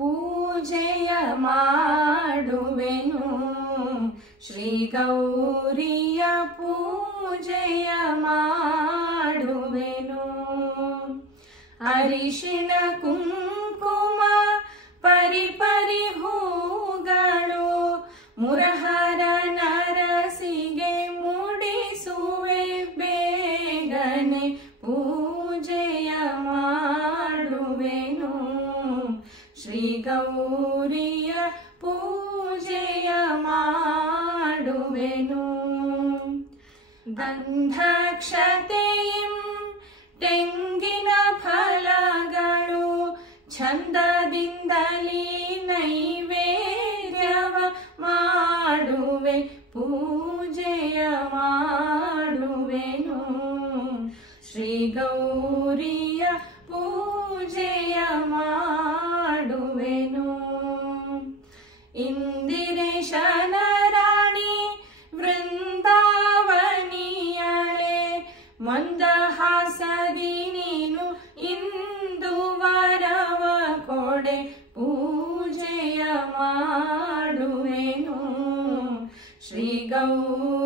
ಪೂಜೆಯ ಮಾಡುವೆನು. ಶ್ರೀ ಗೌರಿಯ ಪೂಜೆಯ ಮಾಡುವೆನು. ಅರಿಶಿಣ ಕುಂಕುಮ ಪರಿಪರಿ ಹೂಗಳು ಮುರಹರ ನರಸಿಗೆ ಮುಡಿಸುವೆ ಬೇಗನೆ ಪೂಜೆಯ ಮಾಡುವೆನು. ಶ್ರೀ ಗೌರಿಯ ಪೂಜೆಯ ಮಾಡುವೆನು. ಗಂಧಕ್ಷತೆಯಂ ತೆಂಗಿನ ಫಲಗಳು ಛಂದದಿಂದಲೀ ನೈವೇದ್ಯವ ಮಾಡುವೆ ಪೂಜೆಯ ಮಾಡುವೆನು. ಶ್ರೀ ಗೌರಿಯ ಪೂಜೆಯ ಮಾಡುವೆನು. ಇಂದಿರೇಶನ ರಾಣಿ ವೃಂದಾವನಿಯಳೆ ಮಂದಹಾಸದಿ ನೀನು ಇಂದು ವರವ ಕೊಡೆ ಪೂಜೆಯ ಮಾಡುವೆನು. ಶ್ರೀ ಗೌರಿ